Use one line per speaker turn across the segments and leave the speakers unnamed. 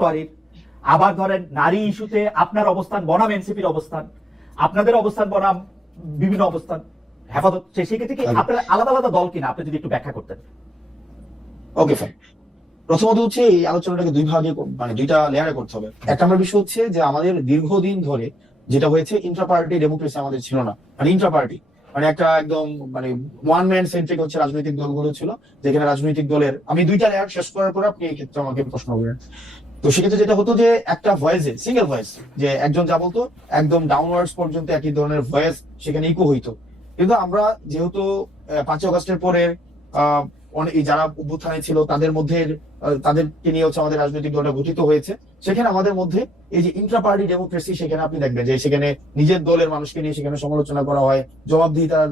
আটোয়ারির আবার ধরেন নারী ইস্যুতে আপনার অবস্থান বনাম এনসিপির অবস্থান। আপনাদের অবস্থান বনাম বিভিন্ন অবস্থান। হেফাজত সেক্ষেত্রে কি
আচ্ছা।
আপনার আলাদা আলাদা দল কিনা? আপনি যদি একটু ব্যাখ্যা করতেন।
ওকে ফাইন প্রথমত হচ্ছে এই আলোচনাটাকে দুই ভাগে মানে দুইটা লেয়ারে করতে হবে। এক নম্বর বিষয় হচ্ছে যে আমাদের দীর্ঘদিন ধরে যেটা হয়েছে ইন্ট্রা পার্টি ডেমোক্রেসি আমাদের ছিল না। মানে ইন্ট্রা পার্টি মানে একটা একদম মানে ওয়ান ম্যান সেন্ট্রিক হচ্ছে রাজনৈতিক দলগুলো ছিল যেখানে রাজনৈতিক দলের আমি দুইটা লেয়ার শেষ করার পর আপনি এই ক্ষেত্রে আমাকে প্রশ্ন করবেন। তো সেক্ষেত্রে যেটা হতো যে একটা ভয়েসে সিঙ্গেল ভয়েস যে একজন যা বলতো, একদম ডাউনওয়ার্ডস পর্যন্ত একই ধরনের ভয়েস সেখানে ইকো হইতো। কিন্তু আমরা যেহেতু পাঁচই অগস্টের পরে যারা অভ্যুত্থানে ছিল, তাদের মধ্যে তাদেরকে নিয়ে হচ্ছে আমাদের রাজনৈতিক দলটা গঠিত হয়েছে। সেখানে আমাদের মধ্যে এই যে ইন্ট্রা পার্টি ডেমোক্রেসি সেখানে আপনি দেখবেন যে সেখানে নিজের দলের মানুষকে নিয়ে সেখানে সমালোচনা করা হয় জবাবদিহিতার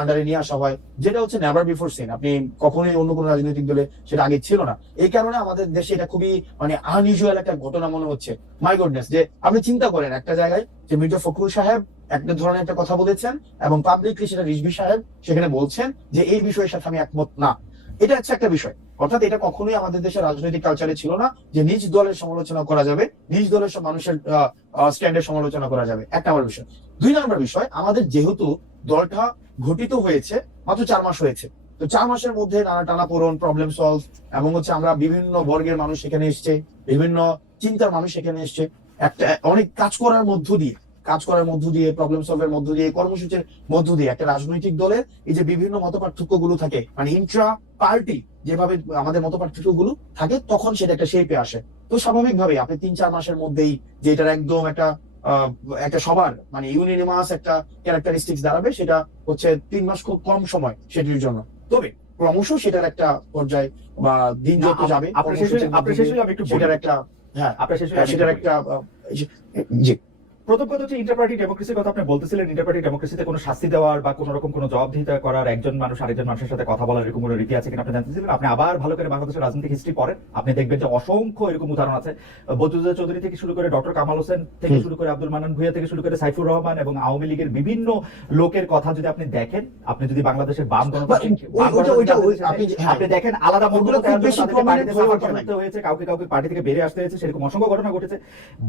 আন্ডারে নিয়ে আসা হয়, যেটা হচ্ছে নেভার বিফোর সিন আপনি কখনোই অন্য কোনো রাজনৈতিক দলে সেটা আগে ছিল না। এই কারণে আমাদের দেশে এটা খুবই মানে আনইউজুয়াল একটা ঘটনা মনে হচ্ছে। মাই গুডনেস যে আপনি চিন্তা করেন একটা জায়গায় যে মির্জা ফখরুল সাহেব একটা ধরনের একটা কথা বলেছেন এবং পাবলিকলি সেটা রিজভি সাহেব সেখানে বলছেন যে এই বিষয়ের সাথে আমি একমত না। এটা হচ্ছে একটা বিষয়। অর্থাৎ এটা কখনোই আমাদের দেশের রাজনৈতিক কালচারে ছিল না যে নিজ দলের সমালোচনা করা যাবে, নিজ দলের মানুষের স্ট্যান্ডের সমালোচনা করা যাবে। এক নম্বর বিষয়। দুই নম্বর বিষয়, আমাদের যেহেতু দলটা ঘটিত হয়েছে মাত্র চার মাস হয়েছে। তো চার মাসের মধ্যে নানা টানা পূরণ প্রবলেম সলভ এবং হচ্ছে আমরা বিভিন্ন বর্গের মানুষ এখানে এসছে, বিভিন্ন চিন্তার মানুষ এখানে এসছে। একটা, অনেক কাজ করার মধ্য দিয়ে কাজ করার মধ্য দিয়ে প্রবলেম সলভের মধ্য দিয়ে কর্মসূচির মধ্য দিয়ে একটা রাজনৈতিক দলের এই যে বিভিন্ন মতগুলো থাকে মানে ইন্ট্রা পার্টি যেভাবে আমাদের মতগুলো থাকে তখন সেটা একটা শেপে আসে। তো স্বাভাবিকভাবে আপনি তিন চার মাসের মধ্যেই যে এটার একদম একটা একটা সবার মানে ইউনিনিমাস একটা ক্যারেক্টারিস্টিক্স দাঁড়াবে সেটা হচ্ছে তিন মাস খুব কম সময় সেটির জন্য। তবে ক্রমশ সেটার একটা পর্যায়ে বা দিন যত যাবে সেটার একটা হ্যাঁ সেটার
একটা
জি।
প্রথম কথা হচ্ছে ইন্টারপার্টি ডেমোক্রেসির কথা আপনি বলতেছিলেন ইন্টারপার্টি ডেমোক্রেসিতে কোনো শাস্তি দেওয়ার বা কোনো রকম কোনো জবাবদিহিতা করার একজন মানুষ আরেকজন মানুষের সাথে কথা বলার এরকম কোনো রীতি আছে কিনা আপনি জানতেছিলেন? আপনি আবার ভালো করে বাংলাদেশের রাজনৈতিক হিস্ট্রি পড়েন আপনি দেখবেন যে অসংখ্য এরকম উদাহরণ আছে। বদরুদ্দোজা চৌধুরী থেকে শুরু করে ডক্টর কামাল হোসেন থেকে শুরু করে আব্দুল মান্নান ভুইয়া থেকে শুরু করে সাইফুর রহমান এবং আওয়ামী লীগের বিভিন্ন লোকের কথা যদি আপনি দেখেন আপনি যদি বাংলাদেশের বাম
আপনি
দেখেন আলাদা
হয়ে
হয়েছে কাউকে কাউকে পার্টি থেকে বেরিয়ে আসতে হয়েছে সেরকম অসংখ্য ঘটনা ঘটেছে।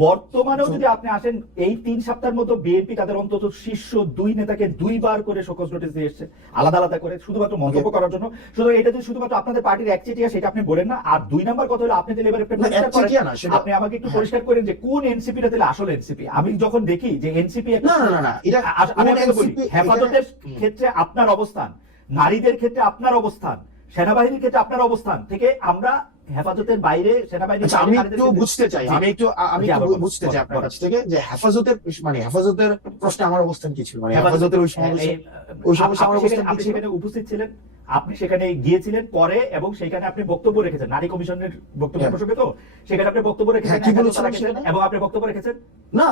বর্তমানেও যদি আপনি আসেন এই তিন সপ্তাহের মতো বিএনপি তাদের অন্তত শীর্ষ দুই নেতাকে দুইবার করে শোকজ নোটিস দিয়ে এসছে আলাদা আলাদা করে শুধুমাত্র মন্তব্য করার জন্য। শুধু এটা যদি শুধুমাত্র আপনাদের পার্টির একচেটিয়া সেটা আপনি বলেন না। আর দুই নাম্বার কথা হলো আপনি তাহলে এবার আপনি আমাকে একটু। পরিষ্কার করেন যে কোন এনসিপি টা তাহলে আসল এনসিপি। আমি যখন দেখি যে এনসিপি
না না না এটা
আমি আপনাকে বলি হেফাজতের ক্ষেত্রে আপনার অবস্থান নারীদের ক্ষেত্রে আপনার অবস্থান সেনাবাহিনীর ক্ষেত্রে আপনার অবস্থান থেকে আমরা হেফাজতের বাইরে
আচ্ছা আমি একটু বুঝতে চাই আমি একটু আমি একটু বুঝতে চাই আপনার কাছ থেকে যে হেফাজতের মানে হেফাজতের প্রশ্নে আমার অবস্থান কি ছিল? মানে হেফাজতের ওই ওই সমস্যা আমার অবস্থান কি ছিল?
উপস্থিত ছিলেন আপনি সেখানে গিয়েছিলেন পরে এবং সেখানে আপনি বক্তব্য রেখেছেন। নারী কমিশনের বক্তব্য
হ্যাঁ।
প্রসঙ্গে তো? সেখানে আপনি বক্তব্য রেখেছেন
হ্যাঁ, কি
রেখেছেন? এবং আপনি বক্তব্য রেখেছেন?
না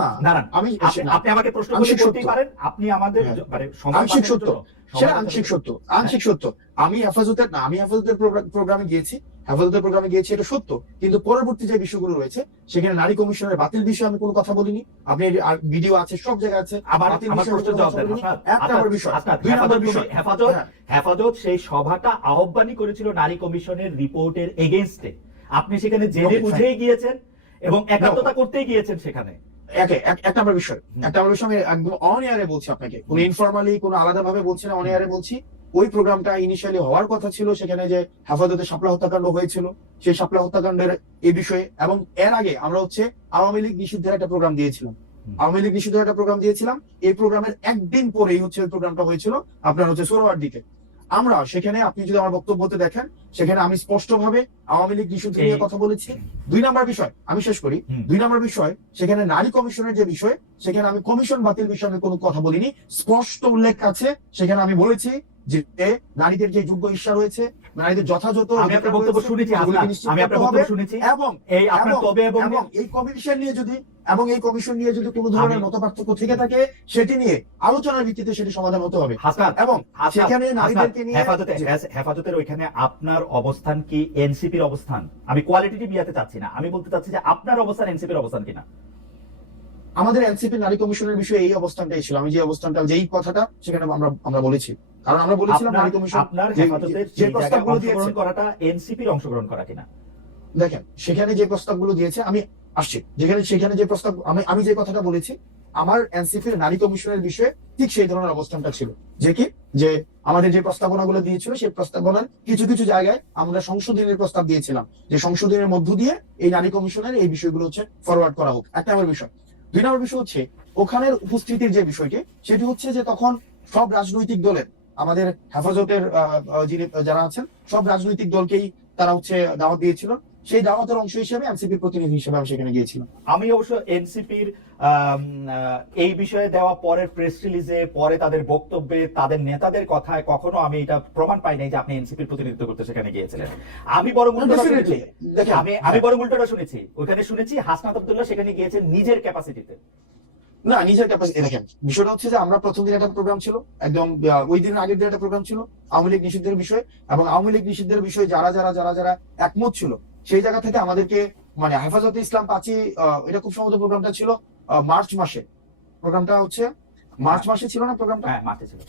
আমি
আপনি আমাকে প্রশ্ন করতেই পারেন আপনি আমাদের
হ্যাঁ।
মানে
আংশিক সত্য। সেটা আংশিক সত্য। আংশিক সত্য। আমি হেফাজতের না আমি হেফাজতের প্রোগ্রামে গিয়েছি। হেফাজতের প্রোগ্রামে গিয়েছি এটা সত্য। কিন্তু পরবর্তী যে বিষয়গুলো রয়েছে সেখানে নারী কমিশনের বাতিল বিষয়ে আমি কোনো কথা বলিনি। আপনি ভিডিও আছে সব জায়গায় আছে।
আমার আমার
দুই নম্বর
হেফাজত হেফাজত
হ্যাঁ।
সেই সভাটা আহ্বানই করেছিল নারী কমিশনের রিপোর্টের এগেইনস্টে। আপনি সেখানে জেনে বুঝেই গিয়েছেন এবং একাত্মতা করতেই গিয়েছেন সেখানে।
একে এক এক বিষয়।
একটা
এক নম্বর বিষয় আমি একদম অন এয়ারে বলছি আপনাকে। কোনো ইনফরমালি কোনো আলাদা ভাবে বলছি না অন এয়ারে বলছি। ওই প্রোগ্রামটা ইনিশিয়ালি হওয়ার কথা ছিল সেখানে যে হেফাজতে সাপলা হত্যাকাণ্ড হয়েছিল সেই সাপলা হত্যাকাণ্ডের এ বিষয়ে এবং এর আগে আমরা হচ্ছে আওয়ামী লীগ নিষিদ্ধের একটা প্রোগ্রাম দিয়েছিলাম। আওয়ামী লীগ নিষিদ্ধের একটা প্রোগ্রাম দিয়েছিলাম। এই প্রোগ্রামের একদিন পরেই হচ্ছে ওই প্রোগ্রামটা হয়েছিল আপনার হচ্ছে সোরোয়ার দিকে আমরা সেখানে আপনি যদি আমার বক্তব্যতে দেখেন সেখানে আমি স্পষ্টভাবে আওয়ামী লীগ নিষিদ্ধ নিয়ে কথা বলেছি। দুই নাম্বার বিষয় আমি শেষ করি। দুই নম্বর বিষয় সেখানে নারী কমিশনের যে বিষয় সেখানে আমি কমিশন বাতিল বিষয়ে কোনো কথা বলিনি। স্পষ্ট উল্লেখ আছে সেখানে আমি বলেছি যে নারীদের যে যোগ্য ইচ্ছা রয়েছে নারীদের যথাযথ
আমি আপনার বক্তব্য শুনেছি আমি আপনার বক্তব্য শুনেছি।
এবং
এই আপনার তবে এবং
এই কমিশন নিয়ে যদি এবং এই কমিশন নিয়ে যদি কোনো ধরনের মত পার্থক্য থেকে থাকে সেটি নিয়ে আলোচনার ভিত্তিতে সেটি সমাধান হতে হবে। এবং সেখানে নারীদেরকে নিয়ে
হেফাজতে হেফাজতের ওইখানে আপনার অবস্থান কি এনসিপির অবস্থান? আমি কোয়ালিটিটিভ ইয়াতে চাচ্ছি না। আমি বলতে চাচ্ছি যে আপনার অবস্থান এনসিপির অবস্থান কিনা?
আমাদের এনসিপি নারী কমিশনের বিষয়ে এই অবস্থানটাই ছিল। আমি যে অবস্থানটা যেই কথাটা সেখানে আমরা আমরা বলেছি। কারণ আমরা বলেছিলাম
আপনার
নারী কমিশন
আপনার
যে- প্রস্তাবগুলো দিয়েছে।
করাটা এনসিপির অংশগ্রহণ করা কিনা?
দেখেন সেখানে যে প্রস্তাবগুলো দিয়েছে আমি আসছি। যেখানে সেখানে যে প্রস্তাব আমি আমি যে কথাটা বলেছি আমার এনসিপির নারী কমিশনের বিষয়ে ঠিক সেই ধরনের অবস্থানটা ছিল। যে কি? যে আমাদের যে প্রস্তাবনাগুলো দিয়েছিল, সেই প্রস্তাবনার কিছু কিছু জায়গায় আমরা সংশোধনের প্রস্তাব দিয়েছিলাম। যে সংশোধনের মধ্য দিয়ে এই নারী কমিশনের এই বিষয়গুলো হচ্ছে ফরওয়ার্ড করা হোক। এক নম্বর বিষয়। দুই নম্বর বিষয় হচ্ছে, ওখানের উপস্থিতির যে বিষয়টি, সেটি হচ্ছে যে তখন সব রাজনৈতিক দলের, আমাদের হেফাজতের যিনি যারা আছেন, সব রাজনৈতিক দলকেই তারা হচ্ছে দাওয়াত দিয়েছিল। সেই দাওয়াতের অংশ হিসেবে এনসিপির প্রতিনিধি হিসেবে আমি সেখানে গিয়েছিলাম।
আমি অবশ্য এনসিপির এই বিষয়ে দেওয়া পরের প্রেস রিলিজে পরে তাদের বক্তব্যে তাদের নেতাদের কথায় কখনো আমি এটা প্রমাণ পাই নাই যে আপনি এনসিপির প্রতিনিধিত্ব করতে সেখানে গিয়েছিলেন। আমি বরং উল্টোটা শুনেছি।
দেখেন।
আমি আমি বরং উল্টোটা শুনেছি। ওখানে শুনেছি হাসনাত আব্দুল্লাহ সেখানে গিয়েছেন নিজের ক্যাপাসিটিতে
না নিজের ক্যাপাসিটি দেখেন বিষয়টা হচ্ছে যে আমরা প্রথম দিন একটা প্রোগ্রাম ছিল একদম ওই দিনের আগের দিন একটা প্রোগ্রাম ছিল আওয়ামী লীগ নিষিদ্ধের বিষয়ে এবং আওয়ামী লীগ নিষিদ্ধের বিষয়ে যারা যারা যারা যারা একমত ছিল সেই জায়গা থেকে আমাদেরকে মানে হেফাজতে ইসলাম পাঁচি এটা খুব সম্ভবত প্রোগ্রামটা ছিল মার্চ মাসে। প্রোগ্রামটা হচ্ছে মার্চ মাসে ছিল না প্রোগ্রামটা?
হ্যাঁ মাঠে ছিল।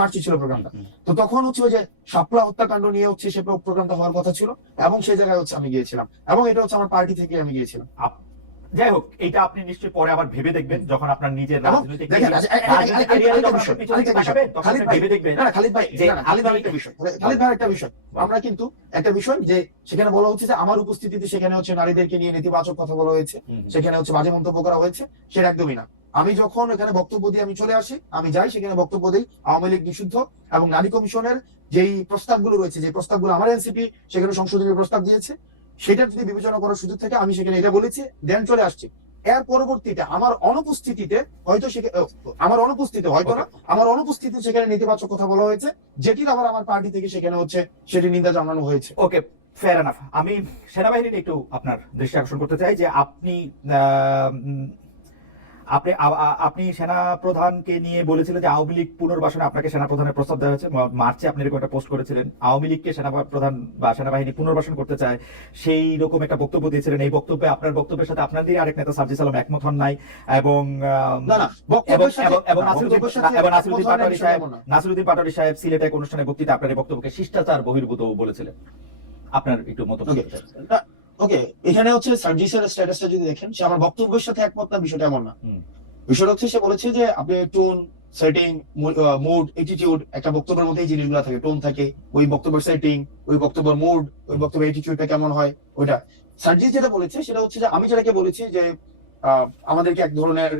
মার্চে ছিল প্রোগ্রামটা। তো তখন হচ্ছে ওই যে সাপলা হত্যাকাণ্ড নিয়ে হচ্ছে সে প্রোগ্রামটা হওয়ার কথা ছিল এবং সেই জায়গায় হচ্ছে আমি গিয়েছিলাম। এবং এটা হচ্ছে আমার পার্টি থেকে আমি গিয়েছিলাম।
যাই হোক এটা আপনি নিশ্চয়ই পরে আবার ভেবে দেখবেন যখন আপনার নিজের রাজনৈতিক ভেবে দেখবেন
খালিদ ভাই খালিদ ভাই একটা বিষয় খালিদ ভাই একটা বিষয়। আমরা কিন্তু একটা বিষয় যে সেখানে বলা হচ্ছে যে আমার উপস্থিতিতে সেখানে হচ্ছে নারীদেরকে নিয়ে নেতিবাচক কথা বলা হয়েছে সেখানে হচ্ছে বাজে মন্তব্য করা হয়েছে সেটা একদমই না। আমি যখন এখানে বক্তব্য দিয়ে আমি চলে আসি আমি যাই সেখানে বক্তব্য দিই আওয়ামী লীগ নিষিদ্ধ এবং নারী কমিশনের যেই প্রস্তাবগুলো রয়েছে যে প্রস্তাবগুলো আমার এনসিপি সেখানে সংশোধনের প্রস্তাব দিয়েছে সেটা যদি বিবেচনা করার সুযোগ থাকে আমি সেখানে এটা বলেছি দেন চলে আসছে। এর পরবর্তীতে আমার অনুপস্থিতিতে হয়তো সেখানে আমার অনুপস্থিতি হয়তো না আমার অনুপস্থিতি সেখানে নেতিবাচক কথা বলা হয়েছে যেটির আবার আমার পার্টি থেকে সেখানে হচ্ছে সেটি নিন্দা জানানো হয়েছে।
ওকে ফেয়ার এনাফ আমি সেনাবাহিনীর একটু আপনার দৃষ্টি আকর্ষণ করতে চাই যে আপনি আপনি আপনি সেনা প্রধানকে নিয়ে বলেছিলেন যে আওয়ামী লীগ পুনর্বাসনে আপনাকে সেনা প্রধানের প্রস্তাব দেওয়া হয়েছে মার্চে আপনি এরকম একটা পোস্ট করেছিলেন আওয়ামী লীগকে সেনা প্রধান বা সেনাবাহিনী পুনর্বাসন করতে চায় সেই রকম একটা বক্তব্য দিয়েছিলেন এই বক্তব্যে আপনার বক্তব্যের সাথে আপনাদের আরেক নেতা সার্জি সালাম একমত হন নাই এবং নাসিরুদ্দিন পাটোয়ারি সাহেব। নাসিরুদ্দিন পাটোয়ারি সাহেব সিলেটে এক অনুষ্ঠানে বক্তৃতা আপনার এই বক্তব্যকে শিষ্টাচার বহির্ভূত বলেছিলেন আপনার একটু মত.
ওকে এখানে হচ্ছে সার্জিসের স্ট্যাটাসটা যদি দেখেন সে আমার বক্তব্যের সাথে একমত না বিষয়টা এমন না। বিষয়টা হচ্ছে সে বলেছে যে আপনি টোন সেটিং মুড এটিটিউড একটা বক্তব্যের মধ্যে এই জিনিসগুলো থাকে টোন থাকে ওই বক্তব্যের সেটিং ওই বক্তব্যের মুড ওই বক্তব্যের এটিটিউডটা কেমন হয় ওইটা। সার্জিস যেটা বলেছে সেটা হচ্ছে যে আমি যেটাকে বলেছি যে আহ, আমাদেরকে এক ধরনের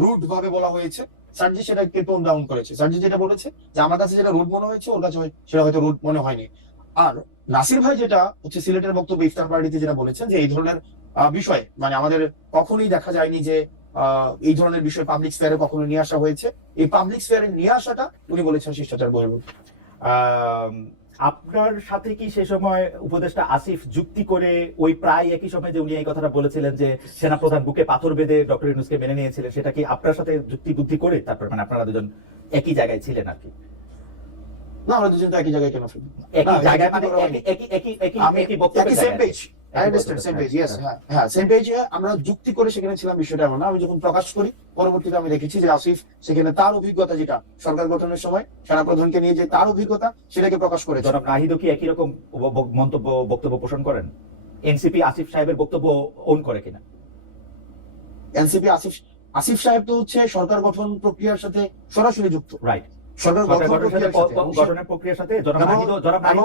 রুট ভাবে বলা হয়েছে সার্জি সেটাকে টোন ডাউন করেছে। সার্জি যেটা বলেছে যে আমার কাছে যেটা রুট মনে হয়েছে ওর কাছে সেটা হয়তো রুট মনে হয়নি। আর নাসির ভাই যেটা হচ্ছে সিলেটের বক্তব্য ইফতার পার্টিতে যেটা বলেছেন যে এই ধরনের বিষয় মানে আমাদের কখনোই দেখা যায়নি যে এই ধরনের বিষয় পাবলিক স্পেয়ারে কখনো নিয়ে আসা হয়েছে। এই পাবলিক স্পেয়ারে নিয়ে আসাটা উনি বলেছেন শিষ্টাচার বহির্ভূত।
আপনার সাথে কি সে সময় উপদেষ্টা আসিফ যুক্তি করে ওই প্রায় একই সময় যে উনি এই কথাটা বলেছিলেন যে সেনাপ্রধান বুকে পাথর বেঁধে ডক্টর ইউনুসকে মেনে নিয়েছিলেন, সেটা কি আপনার সাথে যুক্তি বুদ্ধি করে তারপর মানে আপনারা দুজন একই জায়গায় ছিলেন আর কি?
না আমরা দুজন তো একই জায়গায় কেন
একই জায়গায় মানে একই একই একই একই
আমি
একই
সেম পেজ হ্যাঁ হ্যাঁ পেজে আমরা যুক্তি করে সেখানে ছিলাম বিষয়টা এমন না। আমি যখন প্রকাশ করি পরবর্তীতে আমি দেখেছি যে আসিফ সেখানে তার অভিজ্ঞতা যেটা সরকার গঠনের সময় সেনাপ্রধানকে নিয়ে যে তার অভিজ্ঞতা সেটাকে প্রকাশ করেছে।
জনাব নাহিদও কি একই রকম মন্তব্য বক্তব্য পোষণ করেন? এনসিপি আসিফ সাহেবের বক্তব্য ওন করে কিনা?
এনসিপি আসিফ আসিফ সাহেব তো হচ্ছে সরকার গঠন প্রক্রিয়ার সাথে সরাসরি যুক্ত।
রাইট গঠনের
প্রক্রিয়ার সাথে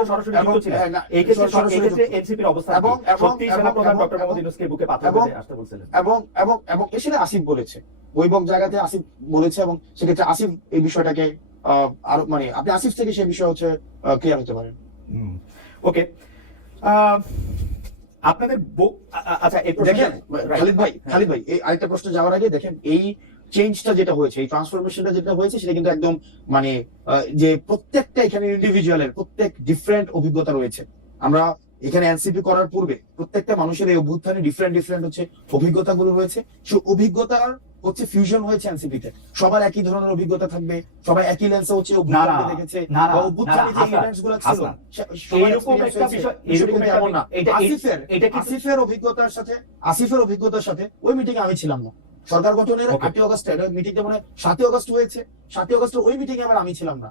সরাসরি যুক্ত ছিলেন
হ্যাঁ,
এই ক্ষেত্রে
সরাসরি
এই ক্ষেত্রে
যুক্ত।
এনসিপির অবস্থান।
এবং- এবং-
সত্যি সেনাপ্রধান ডক্টর মোহাম্মদ ইউনূসকে বুকে পাথর
এবং-
আসতে বলছিলেন।
এবং এবং এবং এসে আসিফ বলেছে। ওই বক জায়গাতে আসিফ বলেছে এবং সেক্ষেত্রে আসিফ এই বিষয়টাকে আরও মানে আপনি আসিফ থেকে সেই বিষয় হচ্ছে ক্লিয়ার হতে পারেন।
ওকে। আপনাদের আচ্ছা
দেখেন. খালিদ ভাই
হ্যাঁ।
খালিদ ভাই এই আরেকটা প্রশ্ন যাওয়ার আগে দেখেন এই চেঞ্জটা যেটা হয়েছে এই ট্রান্সফরমেশনটা যেটা হয়েছে সেটা কিন্তু একদম মানে যে প্রত্যেকটা এখানে ইন্ডিভিজুয়ালের প্রত্যেক ডিফারেন্ট অভিজ্ঞতা রয়েছে আমরা এখানে এনসিপি করার পূর্বে প্রত্যেকটা মানুষের এই অভ্যুত্থানে ডিফারেন্ট ডিফারেন্ট হচ্ছে অভিজ্ঞতাগুলো রয়েছে সেই অভিজ্ঞতার হচ্ছে ফিউশন হয়েছে এনসিপিতে সবার একই ধরনের অভিজ্ঞতা থাকবে সবাই একই লেন্সে হচ্ছে দেখেছে অভ্যুত্থানে যে ইভেন্টসগুলো ছিল। সে-
এরকম একটা বিষয় এরকম। এটা
আসিফের আসিফের অভিজ্ঞতার সাথে আসিফের অভিজ্ঞতার সাথে ওই মিটিং আমি ছিলাম না সরকার গঠনের. আটই অগস্ট মিটিংটা মানে সাতই অগস্ট হয়েছে। সাতই অগস্ট ওই মিটিং আবার আমি ছিলাম না।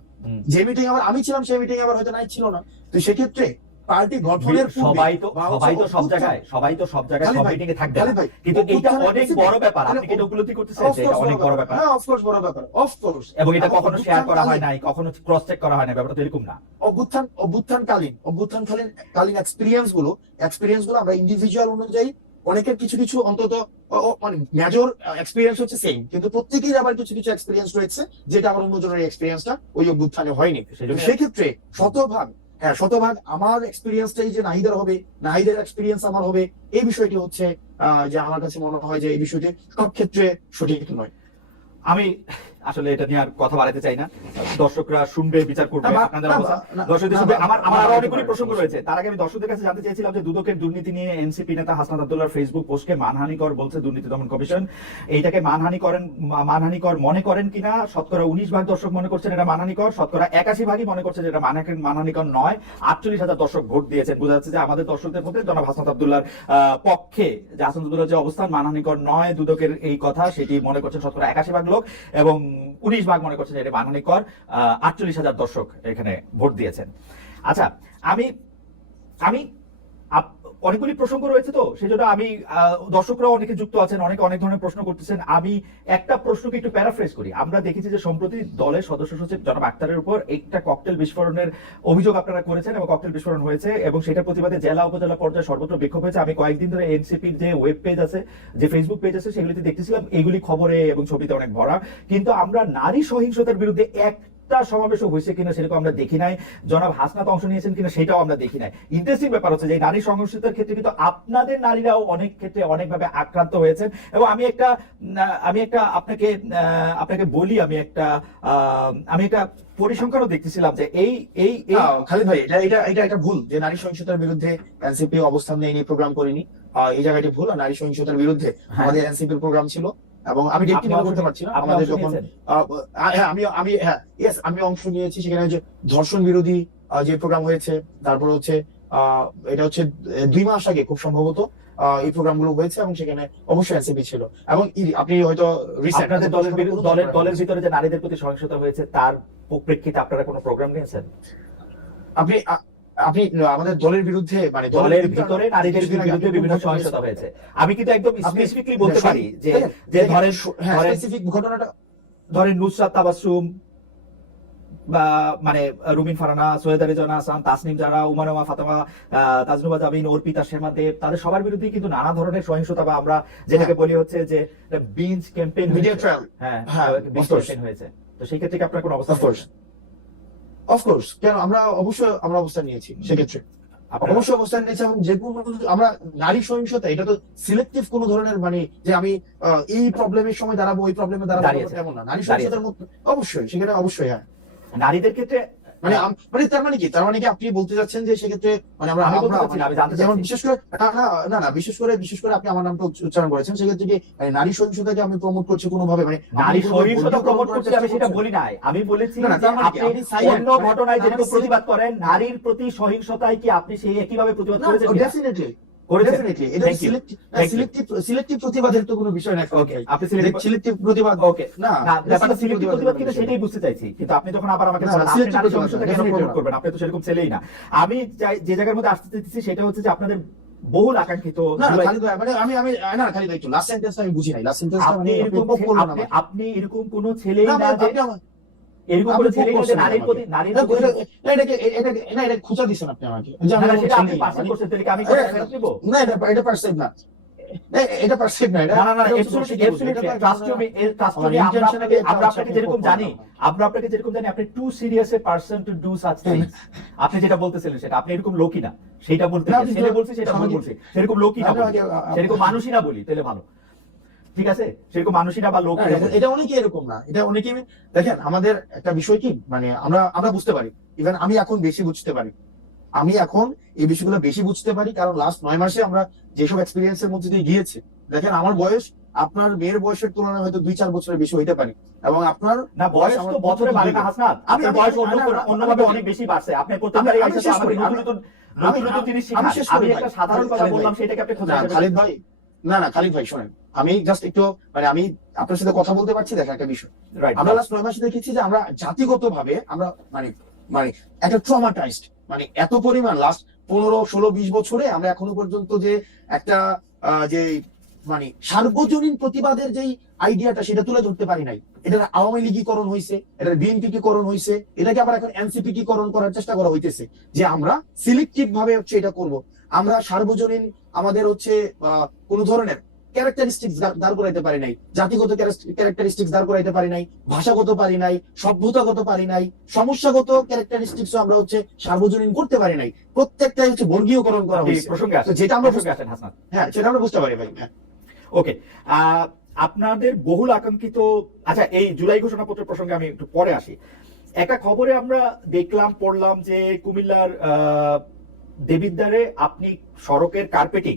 যে মিটিং আবার আমি ছিলাম সেই মিটিং আবার হয়তো নাই ছিল না। তো সেক্ষেত্রে পার্টি গঠনের
সবাই তো সবাই তো সব জায়গায় সবাই তো সব জায়গায় সব মিটিং এ থাকবে কিন্তু এটা অনেক বড় ব্যাপার। আপনি এটা উপলব্ধি করতেছেন যে এটা অনেক বড় ব্যাপার।
হ্যাঁ, course বড় ব্যাপার। Course.
এবং এটা কখনো শেয়ার করা হয় নাই কখনো ক্রস চেক করা হয় না ব্যাপারটা এরকম না।
অভ্যুত্থান অভ্যুত্থানকালীন অভ্যুত্থানকালীন কালীন এক্সপিরিয়েন্সগুলো এক্সপিরিয়েন্সগুলো আমরা ইন্ডিভিজুয়াল অনুযায়ী অনেকের কিছু কিছু অন্তত মানে মেজর এক্সপিরিয়েন্স হচ্ছে সেম কিন্তু প্রত্যেকেই আবার কিছু কিছু এক্সপিরিয়েন্স রয়েছে যেটা আবার অন্যজনের এক্সপিরিয়েন্সটা ওই অভ্যুত্থানে হয়নি। সেক্ষেত্রে শতভাগ হ্যাঁ শতভাগ আমার এক্সপিরিয়েন্সটাই যে নাহিদের হবে নাহিদের এক্সপিরিয়েন্স আমার হবে এই বিষয়টি হচ্ছে আহ, যে আমার কাছে মনে হয় যে এই বিষয়টি সব ক্ষেত্রে সঠিক নয়।
আমি আসলে এটা নিয়ে আর কথা বাড়াতে চাই না। দর্শকরা শুনবে বিচার করবে আপনাদের দর্শকদের শুনবে আমার আমার
আরও
অনেকগুলি প্রসঙ্গ রয়েছে। তার আগে আমি দর্শকদের কাছে জানতে চেয়েছিলাম যে দুদকের দুর্নীতি নিয়ে এনসিপি নেতা হাসনাত আব্দুল্লাহ ফেসবুক পোস্টকে মানহানিকর বলছে দুর্নীতি দমন কমিশন। এইটাকে মানহানি করেন মানহানিকর মনে করেন কিনা? শতকরা উনিশ ভাগ দর্শক মনে করছেন এটা মানহানিকর শতকরা একাশি ভাগই মনে করছে যে এটা মানহানি- মানহানিকর নয়। আটচল্লিশ হাজার দর্শক ভোট দিয়েছেন। বোঝা যাচ্ছে যে আমাদের দর্শকদের মধ্যে জনাব হাসনাত আব্দুল্লাহর পক্ষে যে হাসনাত আব্দুল্লাহর যে অবস্থান মানহানিকর নয় দুদকের এই কথা সেটি মনে করছেন শতকরা একাশি ভাগ লোক এবং উনিশ ভাগ মনে করছেন যে এটা কর আটচল্লিশ হাজার দর্শক এখানে ভোট দিয়েছেন। আচ্ছা আমি আমি অনেকগুলি প্রসঙ্গ রয়েছে তো, সেজন্য আমি দর্শকরাও অনেকে যুক্ত আছেন, অনেকে অনেক ধরনের প্রশ্ন করতেছেন। আমি একটা প্রশ্নকে একটু প্যারাফ্রেজ করি। আমরা দেখেছি যে সম্প্রতি দলের সদস্য সচিব জনাব আক্তারের উপর একটা ককটেল বিস্ফোরণের অভিযোগ আপনারা করেছেন এবং ককটেল বিস্ফোরণ হয়েছে এবং সেটার প্রতিবাদে জেলা উপজেলা পর্যায়ে সর্বত্র বিক্ষোভ হয়েছে। আমি কয়েকদিন ধরে এনসিপির যে ওয়েব পেজ আছে, যে ফেসবুক পেজ আছে, সেগুলিতে দেখতেছিলাম। এগুলি খবরে এবং ছবিতে অনেক ভরা। কিন্তু আমরা নারী সহিংসতার বিরুদ্ধে এক সমাবেশও হয়েছে কিনা সেরকম আমরা দেখি নাই। জনাব হাসনাত অংশ নিয়েছেন কিনা সেটাও আমরা দেখি নাই। ইন্টারেস্টিং ব্যাপার হচ্ছে যে নারী ক্ষেত্রে কিন্তু আপনাদের নারীরাও অনেক ক্ষেত্রে অনেকভাবে আক্রান্ত হয়েছেন। এবং আমি একটা আহ, আমি একটা আপনাকে আপনাকে বলি আমি একটা আমি একটা পরিসংখ্যানও দেখতেছিলাম যে এই এই
খালিদ ভাই এটা এটা এটা একটা ভুল যে নারী সহিংসতার বিরুদ্ধে এনসিপি অবস্থান নেয়নি প্রোগ্রাম করিনি। এই জায়গাটি ভুল আর নারী সহিংসতার বিরুদ্ধে
হ্যাঁ।
আমাদের এনসিপির প্রোগ্রাম ছিল। এবং আমি ডেটটি মনে করতে পারছি না। আমাদের যখন হ্যাঁ আমি আমি হ্যাঁ ইয়েস আমি অংশ নিয়েছি। সেখানে যে ধর্ষণ বিরোধী যে প্রোগ্রাম হয়েছে তারপর হচ্ছে এটা হচ্ছে দুই মাস আগে খুব সম্ভবত এই প্রোগ্রামগুলো হয়েছে এবং সেখানে অবশ্যই এনসিপি ছিল। এবং আপনি হয়তো
আপনাদের দলের দলের দলের ভিতরে যে নারীদের প্রতি সহিংসতা হয়েছে তার প্রেক্ষিতে আপনারা কোনো প্রোগ্রাম নিয়েছেন?
আপনি আপনি আমাদের দলের বিরুদ্ধে মানে
দলের ভিতরে নারীদের বিরুদ্ধে বিভিন্ন সহিংসতা হয়েছে। আমি কিন্তু একদম স্পেসিফিকলি বলতে পারি যে যে ধরেন
হ্যাঁ স্পেসিফিক ঘটনাটা
ধরেন নুসরাত তাবাসসুম বা মানে রুমিন ফারানা সৈয়দ রেজানা হাসান তাসনিম যারা উমারমা ফাতেমা তাজনুবা জামিন অর্পিতা শেমা দেব তাদের সবার বিরুদ্ধে কিন্তু নানা ধরনের সহিংসতা বা আমরা যেটাকে বলি হচ্ছে যে বিঞ্জ ক্যাম্পেইন
মিডিয়া ট্রায়াল
হ্যাঁ
হ্যাঁ,
হয়েছে। তো সেই ক্ষেত্রে কি আপনার কোনো অবস্থা
অফকোর্স কেন? আমরা অবশ্যই আমরা অবস্থান নিয়েছি সেক্ষেত্রে। অবশ্যই অবস্থান নিয়েছি এবং যে কোনো আমরা নারী সহিংসতা এটা তো সিলেক্টিভ কোন ধরনের মানে যে আমি এই প্রবলেমের সময় দাঁড়াবো ওই প্রবলেমে দাঁড়াবো এমন না। নারী সহিংসতার মধ্যে অবশ্যই সেখানে অবশ্যই হ্যাঁ।
নারীদের ক্ষেত্রে
মানে মানে তার মানে কি? তার মানে কি আপনি বলতে যাচ্ছেন যে সেক্ষেত্রে মানে আমরা
আমি বলতে চাচ্ছি আমি জানতে
যেমন বিশেষ করে না না বিশেষ করে বিশেষ করে আপনি আমার নামটা উচ্চ- উচ্চারণ করেছেন। সেক্ষেত্রে কি মানে নারী সহিংসতাকে আমি প্রমোট করছি কোনো ভাবে মানে
নারী সহিংসতা প্রমোট করছি আমি সেটা বলি নাই। আমি বলেছি
মানে?
আপনি অন্য
মানে-
ঘটনায় যেরকম প্রতিবাদ করেন নারীর প্রতি সহিংসতায় কি আপনি সেই একইভাবে প্রতিবাদ করেছেন কিনা?
এটা প্রতিবাদের তো কোনো বিষয় না
ওকে আপনি
সিলেক্টিভ প্রতিবাদ
ওকে
না
না ব্যাপারটা সিলেক্টিভ প্রতিবাদ
কোনো
কিনা
বিষয় না।
সেটাই বুঝতে চাইছি। কিন্তু আপনি যখন আবার আমাকে আপনি
selective
নারী
প্রতিবাদ
সহিংসতা
না,
কেন প্রমোট করবেন? আপনি তো সেরকম ছেলেই না। আমি যে জায়গার মধ্যে আসতে চাইছি সেটা হচ্ছে যে আপনাদের বহুল আকাঙ্ক্ষিত
মানে আমি আমি না খালিদ লাস্ট সেন্টেন্সটা আমি বুঝি নাই। লাস্ট মানে আপনি
এরকম। আপনি কোনো ছেলেই
না,
এরকম
আপনি
কোনো
পোক
ছেলেই না যে
করছেন
নারীর প্রতি নারীর
না, এটা- না, এটাকে এটাকে না এটা খুঁজা দিছেন আপনি আমাকে। যে
না,
আমি
না,
কোনো
সেটা আপনি
ছেলেই,
করছেন তাহলে আমি
এ,
কথা ফেরত নিব
না এটা এটা পারসেভ না। না, এটা পারসেভ না এটা
না না না
এটা হচ্ছে
absolutely,
দোষী
absolutely.
এটা তো
Trust
একটা-
me, এ- trust
আমার
me, আমরা আপনাকে-
এটা
আমরা
হচ্ছে
আপনাকে
আপনি
যেরকম জানি আমরা আপনাকে যেরকম জানি আপনি too serious a person to do such things আপনি যেটা বলতেছিলেন সেটা আপনি এরকম লোকই না। সেটা বলতে ছেলে বলছি সেটা বলছি। সেরকম লোকই না। সেরকম মানুষই না বলি তাহলে ভালো। ঠিক আছে? সেরকম মানুষই বা লোক
এটা- এটা অনেকে এরকম না। এটা অনেকে দেখেন আমাদের একটা বিষয় কি? মানে আমরা আমরা বুঝতে পারি। ইভেন আমি এখন বেশি বুঝতে পারি। আমি এখন এই বিষয়গুলো বেশি বুঝতে পারি কারণ লাস্ট নয় মাসে আমরা যেসব এক্সপিরিয়েন্সের মধ্যে দিয়ে গিয়েছি দেখেন আমার বয়স আপনার মেয়ের বয়সের তুলনায় হয়তো দুই চার বছরের বেশি হইতে পারে। এবং আপনার
না বয়স তো বছরে বাড়ে না হাসনাত আপনার বয়স অন্য অন্যভাবে অনেক বেশি বাড়ছে। আপনি প্রত্যেকবারই এসে
শেষ
আমাকে নতুন
আমি-
নতুন নতুন নতুন জিনিস
আমি
শিখান। আমি একটা। সাধারণ কথা বললাম সেটাকে আপনি খোঁজা
খালিদ ভাই না না খালিদ ভাই শোনেন। আমি জাস্ট একটু মানে আমি আপনার সাথে কথা বলতে পারছি দেখেন একটা বিষয়। আমরা লাস্ট নয় মাসে দেখেছি যে আমরা জাতিগত ভাবে আমরা মানে মানে একটা ট্রমাটাইজড মানে এত পরিমাণ লাস্ট পনেরো ষোলো বিশ বছরে আমরা এখনও পর্যন্ত যে একটা যে মানে সার্বজনীন প্রতিবাদের যেই আইডিয়াটা সেটা তুলে ধরতে পারি নাই। এটা আওয়ামী লীগীকরণ হয়েছে এটা বিএনপি করণ হয়েছে এটাকে আবার এখন এনসিপি করণ করার চেষ্টা করা হইতেছে যে আমরা সিলেক্টিভ ভাবে হচ্ছে এটা করব। আমরা সার্বজনীন আমাদের হচ্ছে আহ, কোন ধরনের ক্যারেক্টারিস্টিক্স দাঁড় করাইতে পারি নাই জাতিগত ক্যারেক্টারিস্টিক্স দাঁড় করাইতে পারি নাই ভাষাগত পারি নাই সভ্যতাগত পারি নাই সমস্যাগত ক্যারেক্টারিস্টিক্স আমরা হচ্ছে সার্বজনীন করতে পারি নাই প্রত্যেকটাই হচ্ছে বর্গীয়করণ করা হয়েছে। যেটা আমরা হ্যাঁ সেটা আমরা বুঝতে পারি ভাই হ্যাঁ।
ওকে আপনাদের বহুল আকাঙ্ক্ষিত আচ্ছা এই জুলাই ঘোষণাপত্র প্রসঙ্গে আমি একটু পরে আসি। একটা খবরে আমরা দেখলাম পড়লাম যে কুমিল্লার আহ, দেবিদ্বারে আপনি সড়কের কার্পেটিং